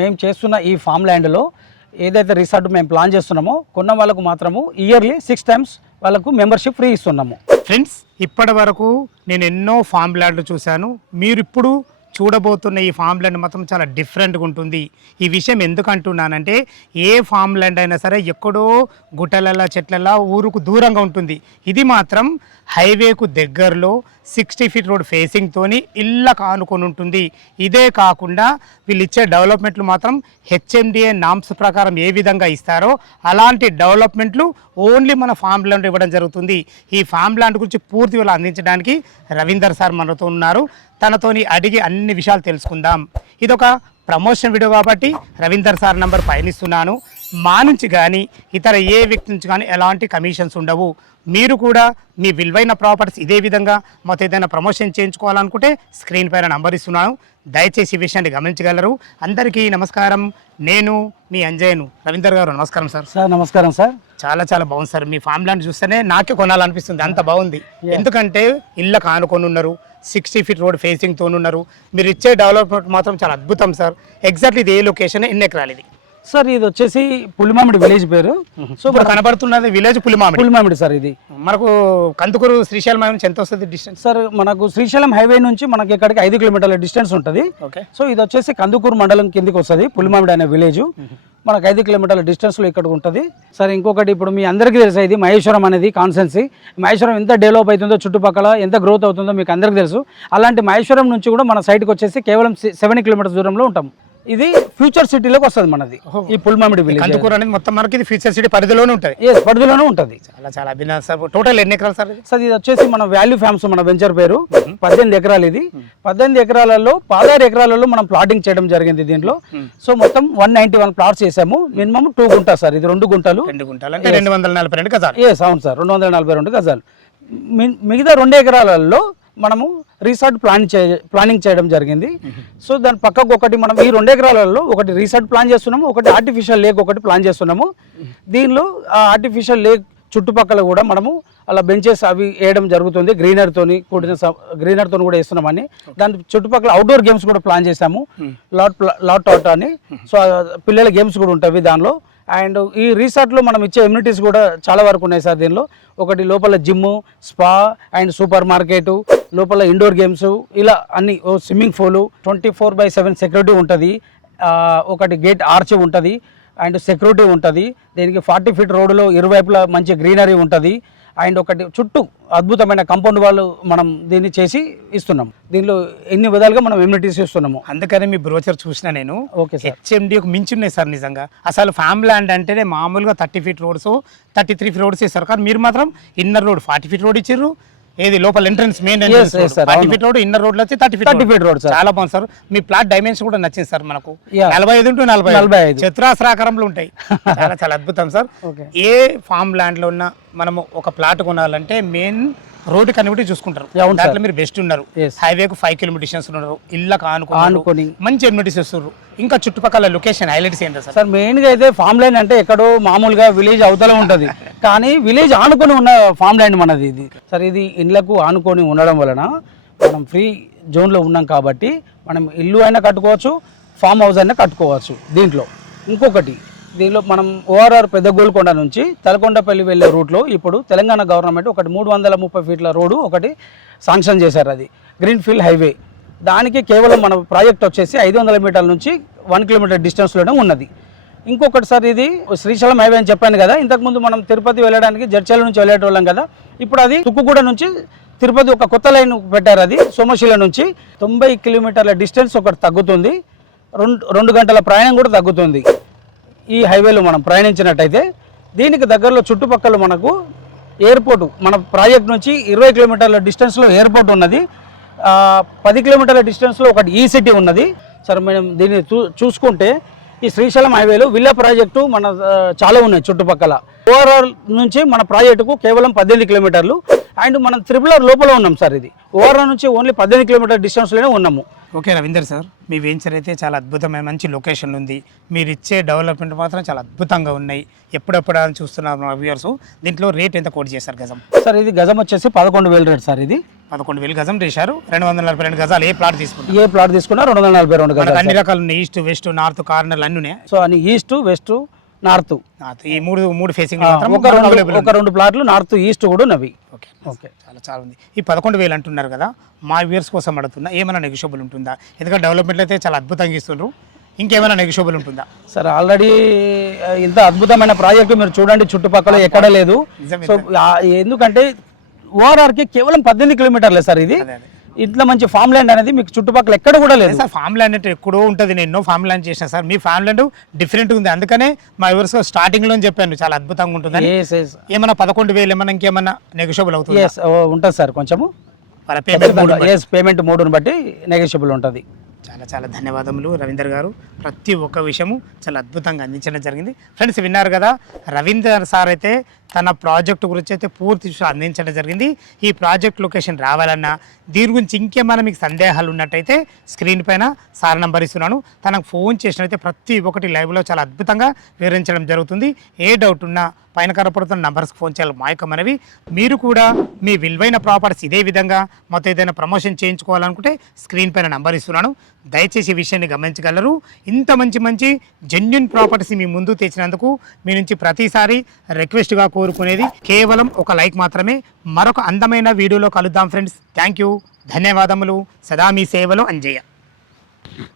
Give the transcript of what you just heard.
మేము చేస్తున్న ఈ ఫామ్ ల్యాండ్లో ఏదైతే రిసార్ట్ మేము ప్లాన్ చేస్తున్నామో కొన్న వాళ్ళకు మాత్రము ఇయర్లీ 6 times వాళ్ళకు మెంబర్షిప్ ఫ్రీ ఇస్తున్నాము. ఫ్రెండ్స్, ఇప్పటి వరకు నేను ఎన్నో ఫామ్ ల్యాండ్లు చూశాను. మీరు ఇప్పుడు చూడబోతున్న ఈ ఫామ్ ల్యాండ్ మాత్రం చాలా డిఫరెంట్గా ఉంటుంది. ఈ విషయం ఎందుకు అంటున్నానంటే, ఏ ఫామ్ ల్యాండ్ అయినా సరే ఎక్కడో గుట్టలలా చెట్లలా ఊరుకు దూరంగా ఉంటుంది. ఇది మాత్రం హైవేకు దగ్గరలో 60 feet రోడ్ ఫేసింగ్తోని ఇళ్ళకు ఆనుకొని ఉంటుంది. ఇదే కాకుండా వీళ్ళు ఇచ్చే డెవలప్మెంట్లు మాత్రం హెచ్ఎండిఏ నామ్స్ ప్రకారం ఏ విధంగా ఇస్తారో అలాంటి డెవలప్మెంట్లు ఓన్లీ మన ఫామ్ ల్యాండ్ ఇవ్వడం జరుగుతుంది. ఈ ఫామ్ ల్యాండ్ గురించి పూర్తి వివరాలు అందించడానికి రవీందర్ సార్ మనతో ఉన్నారు. తనతోని అడిగి అన్ని విషయాలు తెలుసుకుందాం. ఇదొక ప్రమోషన్ వీడియో కాబట్టి రవీందర్ సార్ నంబర్ పయనిస్తున్నాను. మా నుంచి కానీ ఇతర ఏ వ్యక్తి నుంచి కానీ ఎలాంటి కమిషన్స్ ఉండవు. మీరు కూడా మీ విలువైన ప్రాపర్టీస్ ఇదే విధంగా మాతో ఏదైనా ప్రమోషన్ చేయించుకోవాలనుకుంటే స్క్రీన్ పైన నంబర్ ఇస్తున్నాను. దయచేసి ఈ విషయాన్ని గమనించగలరు. అందరికీ నమస్కారం. నేను మీ అంజయ్యను. రవీందర్ గారు నమస్కారం సార్. సార్ నమస్కారం సార్. చాలా చాలా బాగుంది సార్. మీ ఫామ్ ల్యాండ్ చూస్తేనే నాకే కొనాలనిపిస్తుంది, అంత బాగుంది. ఎందుకంటే ఇళ్ళకు ఆనుకొని ఉన్నారు, 60 feet రోడ్ ఫేసింగ్తో ఉన్నారు. మీరు ఇచ్చే డెవలప్మెంట్ మాత్రం చాలా అద్భుతం సార్. ఎగ్జాక్ట్లీ ఇది ఏ లొకేషన్, ఎన్ని ఎకరాలు ఇది? సార్ ఇది వచ్చేసి పులిమామిడి విలేజ్ పేరు. సో ఇప్పుడు కనబడుతున్నది విలేజ్ పులిమామిడి సార్. ఇది మనకు కందుకూరు శ్రీశైలం నుంచి ఎంత వస్తుంది డిస్టెన్స్? సార్ మనకు శ్రీశైలం హైవే నుంచి మనకి ఇక్కడికి 5 kilometerల డిస్టెన్స్ ఉంటుంది. ఓకే. సో ఇది వచ్చేసి కందుకూరు మండలం కిందికి వస్తుంది. పులిమామిడి అనే విలేజ్ మనకు 5 kilometerల డిస్టెన్స్లో ఇక్కడ ఉంటుంది. సార్ ఇంకొకటి, ఇప్పుడు మీ అందరికీ తెలుసు, ఇది మహేశ్వరం అనేది కాన్స్టెన్సీ. మహేశ్వరం ఎంత డెవలప్ అవుతుందో, చుట్టుపక్కల ఎంత గ్రోత్ అవుతుందో మీకు అందరికీ తెలుసు. అలాంటి మహేశ్వరం నుంచి కూడా మన సైడ్కి వచ్చేసి కేవలం 7 kilometers దూరంలో ఉంటాం. ఇది ఫ్యూచర్ సిటీలోకి వస్తుంది మనది ఈ పుల్మామిడి విలేజ్. కందుకూరు అనేది మొత్తం మనకి ఇది ఫ్యూచర్ సిటీ పరిధిలోనే ఉంటుంది. పరిధిలోనే ఉంటుంది. చాలా చాలా అభినందన సార్. టోటల్ ఎన్ని ఎకరాలు సార్? సార్ ఇది వచ్చేసి మన వాల్యూ ఫార్మ్స్, మన వెంచర్ పేరు. 18 ఎకరాలు ఇది. 18 ఎకరాలలో 16 ఎకరాలలో మనం ప్లాటింగ్ చేయడం జరిగింది దీంట్లో. సో మొత్తం 191 ప్లాట్స్ చేసాము. మినిమం 2 గుంటలు సార్. ఇది 2 గుంటలు. 2 గుంటలు అంటే 242 గజాలు. అవును సార్, 242 గజాలు. మిగతా 2 ఎకరాలలో మనము రిసార్ట్ ప్లానింగ్ చేయడం జరిగింది. సో దాని పక్కకు ఒకటి మనం ఈ 2 ఎకరాలలో ఒకటి రిసార్ట్ ప్లాన్ చేస్తున్నాము, ఒకటి ఆర్టిఫిషియల్ లేక్ ఒకటి ప్లాన్ చేస్తున్నాము. దీనిలో ఆ ఆర్టిఫిషియల్ లేక్ చుట్టుపక్కల కూడా మనము అలా బెంచెస్ అవి వేయడం జరుగుతుంది. గ్రీనర్తోని కూడా వేస్తున్నామని. దాని చుట్టుపక్కల అవుట్డోర్ గేమ్స్ కూడా ప్లాన్ చేసాము. లాట్ అని. సో పిల్లల గేమ్స్ కూడా ఉంటాయి దానిలో. అండ్ ఈ రిసార్ట్లో మనం ఇచ్చే ఎమ్యూనిటీస్ కూడా చాలా వరకు ఉన్నాయి సార్. దీనిలో ఒకటి లోపల gym, spa and super market, లోపల ఇండోర్ గేమ్స్, ఇలా అన్ని, స్విమ్మింగ్ పూల్, 24/7 సెక్యూరిటీ ఉంటుంది. ఒకటి గేట్ ఆర్చ్ ఉంటుంది అండ్ సెక్యూరిటీ ఉంటుంది. దీనికి 40 feet రోడ్డులో ఇరువైపులా మంచి గ్రీనరీ ఉంటుంది. అండ్ ఒకటి చుట్టూ అద్భుతమైన కాంపౌండ్ వాళ్ళు మనం దీన్ని చేసి ఇస్తున్నాం. దీనిలో ఎన్ని విధాలుగా మనం ఎమ్యూనిటీస్ ఇస్తున్నాము. అందుకని మీ బ్రోచర్ చూసిన నేను. Okay sir. హెచ్ఎండికి మించి ఉన్నాయి సార్ నిజంగా. అసలు ఫామ్ ల్యాండ్ అంటేనే మామూలుగా 30 feet రోడ్స్, 33 feet రోడ్స్ ఇస్తారు. కానీ మీరు మాత్రం ఇన్నర్ రోడ్ 40 feet రోడ్ ఇచ్చారు. ఏది లోపల entrance, main entrance 40 feet road, inner road వచ్చి 30 feet రోడ్. చాలా బాగుంది సార్. మీ ప్లాట్ డైమెన్షన్ కూడా నచ్చింది సార్. మనకు 45 into 45 చతురాస్రాకారంలో ఉంటాయి. చాలా చాలా అద్భుతం సార్. ఏ ఫామ్ ల్యాండ్ లో ఉన్న మనము ఒక ప్లాట్ కొనాలంటే మెయిన్ రోడ్డు కనెక్టివిటీ చూసుకుంటారు. దాంట్లో మీరు బెస్ట్ ఉన్నారు. హైవేకు 5 kilometer డిస్టెన్స్ ఉన్నారు. ఇళ్ళకు ఆనుకొని మంచి ఎమ్యూనిటీస్ వస్తున్నారు. ఇంకా చుట్టుపక్కల లొకేషన్ హైలైట్స్ ఏంటో సార్? సార్ మెయిన్ గా అయితే ఫామ్ ల్యాండ్ అంటే ఎక్కడో మామూలుగా విలేజ్ అవతల ఉంటది, కానీ విలేజ్ ఆనుకొని ఉన్న ఫామ్ ల్యాండ్ మనది ఇది. సార్ ఇది ఇళ్ళకు ఆనుకొని ఉండడం వలన మనం ఫ్రీ జోన్ లో ఉన్నాం కాబట్టి మనం ఇల్లు అయినా కట్టుకోవచ్చు, ఫామ్ హౌస్ అయినా కట్టుకోవచ్చు. దీంట్లో ఇంకొకటి, దీనిలో మనం ఓఆర్ఆర్ పెద్ద గోల్కొండ నుంచి తలకొండపల్లి వెళ్ళే రూట్లో ఇప్పుడు తెలంగాణ గవర్నమెంట్ ఒకటి 330 feet రోడ్డు ఒకటి శాంక్షన్ చేశారు. అది గ్రీన్ఫీల్డ్ హైవే. దానికి కేవలం మన ప్రాజెక్ట్ వచ్చేసి 500 మీటర్ల నుంచి 1 kilometer డిస్టెన్స్లోనే ఉన్నది. ఇంకొకటి సార్, ఇది శ్రీశైలం హైవే అని చెప్పాను కదా. ఇంతకుముందు మనం తిరుపతి వెళ్ళడానికి జడ్చర్ల నుంచి వెళ్ళేటోళ్ళం కదా. ఇప్పుడు అది తుక్కుగూడ నుంచి తిరుపతి ఒక కొత్త లైన్ పెట్టారు. అది సోమశిల నుంచి 90 kilometerల డిస్టెన్స్ ఒకటి తగ్గుతుంది. 2 గంటల ప్రయాణం కూడా తగ్గుతుంది ఈ హైవేలో మనం ప్రయాణించినట్టయితే. దీనికి దగ్గరలో చుట్టుపక్కల మనకు ఎయిర్పోర్టు, మన ప్రాజెక్ట్ నుంచి 20 kilometerల డిస్టెన్స్లో ఎయిర్పోర్ట్ ఉన్నది. 10 kilometerల డిస్టెన్స్లో ఒకటి ఈ సిటీ ఉన్నది. సరే మనం దీన్ని చూసుకుంటే ఈ శ్రీశైలం హైవేలో విల్లా ప్రాజెక్టు మన చాలా ఉన్నాయి చుట్టుపక్కల. ఓఆర్ఆర్ నుంచి మన ప్రాజెక్టుకు కేవలం 18 kilometers. అండ్ మనం త్రిపులర్ లోపల ఉన్నాం సార్. ఇది ఓఆర్ఆర్ నుంచి ఓన్లీ 18 kilometer డిస్టెన్స్లోనే ఉన్నాము. ఓకే రవీందర్ సార్, మీ వెంచర్ అయితే చాలా అద్భుతమైన మంచి లొకేషన్ ఉంది. మీరు ఇచ్చే డెవలప్మెంట్ మాత్రం చాలా అద్భుతంగా ఉన్నాయి. ఎప్పుడెప్పుడు చూస్తున్నారు మా వ్యూవర్స్. దీంట్లో రేట్ ఎంత కోట్ చేశారు గజం? సార్ ఇది గజం వచ్చేసి 11,000 రేట్ సార్. ఇది 11,000 గజం చేశారు, 242 గజాలు. ఏ ప్లాట్ తీసుకుంటారు? ఏ ప్లాట్ తీసుకున్నా 242 మనకు గజాలు. అన్ని రకాలు ఉన్నాయి, ఈస్ట్ వెస్ట్ నార్త్ కార్నర్లు అన్నీ ఉన్నాయి. సో అని ఈస్ట్ వెస్ట్ నార్త్ ఈ మూడు ఫేసింగ్ ఒక రెండు ప్లాట్లు నార్త్ ఈస్ట్ కూడా ఉన్నవి. ఓకే ఓకే, చాలా ఉంది. ఈ 11,000 అంటున్నారు కదా, మా వ్యూవర్స్ కోసం అడుగుతున్నా, ఏమైనా నెగిషియబుల్ ఉంటుందా? ఎందుకంటే డెవలప్మెంట్ అయితే చాలా అద్భుతంగా ఇస్తున్నారు, ఇంకేమైనా నెగిషియబుల్ ఉంటుందా? సార్ ఆల్రెడీ ఇంత అద్భుతమైన ప్రాజెక్టు మీరు చూడండి, చుట్టుపక్కల ఎక్కడ లేదు. సో ఎందుకంటే ఓఆర్ఆర్కి కేవలం 18 కిలోమీటర్లే సార్ ఇది. అదే. ఇట్లా మంచి ఫామ్ ల్యాండ్ అనేది మీకు చుట్టుపక్కల ఎక్కడ కూడా లేదు సార్. ఫామ్ ల్యాండ్ అంటే ఎక్కడో ఉంటుంది, నేను ఎన్నో ఫామ్ ల్యాండ్ చేసిన సార్. మీ ఫామ్ ల్యాండ్ డిఫరెంట్ ఉంది, అందుకనే మా వ్యూవర్స్ స్టార్టింగ్ లో చెప్పాను చాలా అద్భుతంగా ఉంటుంది. ఏమైనా 11,000 ఏమైనా ఇంకేమైనా నెగోషియబుల్ అవుతుంది? ఉంటుంది సార్, కొంచెము పేమెంట్ మోడ్ని బట్టి నెగోషియబుల్ ఉంటుంది. చాలా ధన్యవాదములు రవీందర్ గారు, ప్రతి ఒక్క విషయము చాలా అద్భుతంగా అందించడం జరిగింది. ఫ్రెండ్స్ విన్నారు కదా, రవీందర్ సార్ అయితే తన ప్రాజెక్టు గురించి అయితే పూర్తి విషయాలు అందించడం జరిగింది. ఈ ప్రాజెక్ట్ లొకేషన్ రావాలన్నా, దీని గురించి ఇంకేమైనా మీకు సందేహాలు ఉన్నట్టయితే స్క్రీన్ పైన సార్ నంబర్ ఇస్తున్నాను, తనకు ఫోన్ చేసినైతే ప్రతి ఒక్కటి లైవ్లో చాలా అద్భుతంగా వివరించడం జరుగుతుంది. ఏ డౌట్ ఉన్నా పైన కనపడుతున్న నంబర్స్కి ఫోన్ చేయాలి మా యొక్క మనవి. మీరు కూడా మీ విలువైన ప్రాపర్టీస్ ఇదే విధంగా మొత్తం ఏదైనా ప్రమోషన్ చేయించుకోవాలనుకుంటే స్క్రీన్ పైన నంబర్ ఇస్తున్నాను, దయచేసి ఈ విషయాన్ని గమనించగలరు. ఇంత మంచి జెన్యున్ ప్రాపర్టీస్ మీ ముందు తెచ్చినందుకు మీ నుంచి ప్రతిసారి రిక్వెస్ట్గా కోరుకునేది కేవలం ఒక లైక్ మాత్రమే. మరొక అందమైన వీడియోలో కలుద్దాం ఫ్రెండ్స్. థ్యాంక్ యూ, ధన్యవాదములు. సదా మీ సేవలో అంజయ్య.